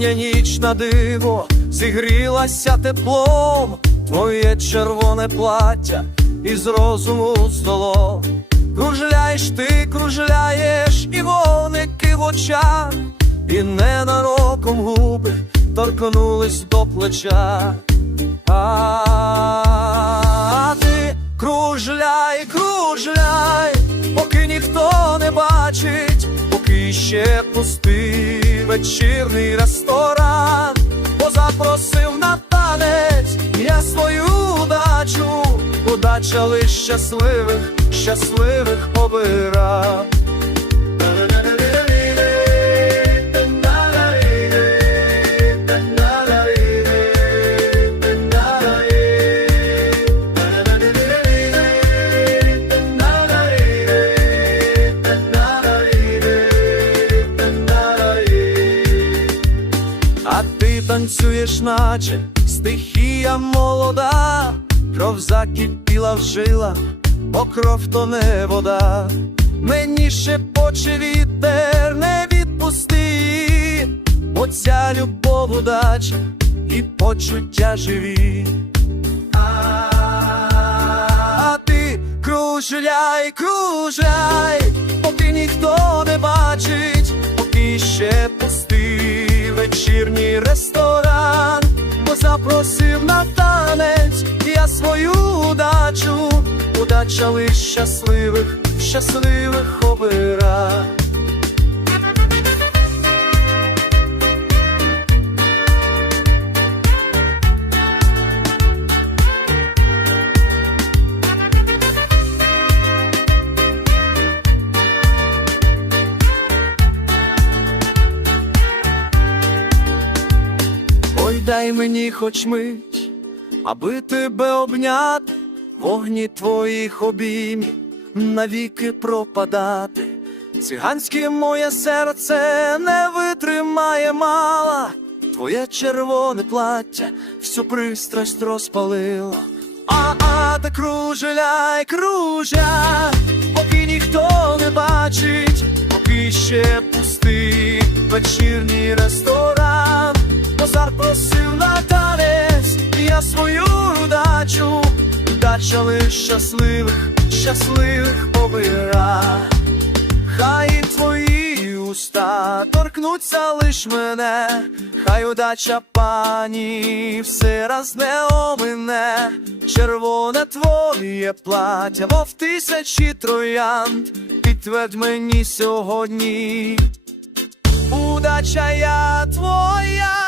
Осіння ніч на диво зігрілася теплом, твоє червоне плаття із розуму здоло. Кружляєш ти, кружляєш, і вогники в очах, і ненароком губи торкнулись до плеча. А ти кружляй, кружляй, поки ніхто не бачить, поки ще пустий вечірний ресторан, бо запросив на танець я свою удачу, удача лиш щасливих, щасливих обирав. Танцюєш, наче стихія молода, кров закипіла в жилах, бо кров то не вода. Мені шепоче вітер не відпусти, бо ця любов удача і почуття живі. А ти кружляй, кружляй, поки ніхто вечірній ресторан, бо запросив на танець я свою удачу, удача лиш щасливих, щасливих обира. Дай мені хоч мить, аби тебе обняти, вогні твоїх обіймів навіки пропадати. Циганське моє серце не витримає мала, твоє червоне плаття всю пристрасть розпалило. А, а ти кружляй, кружляй, поки ніхто не бачить, поки ще пустий вечірній ресторан. Базар просив на я свою удачу, удача лиш щасливих, щасливих обира. Хай твої уста торкнуться лиш мене, хай удача пані все раз не омине, червоне твоє плаття, мов тисячі троянд, підтвердь мені сьогодні. Удача я твоя,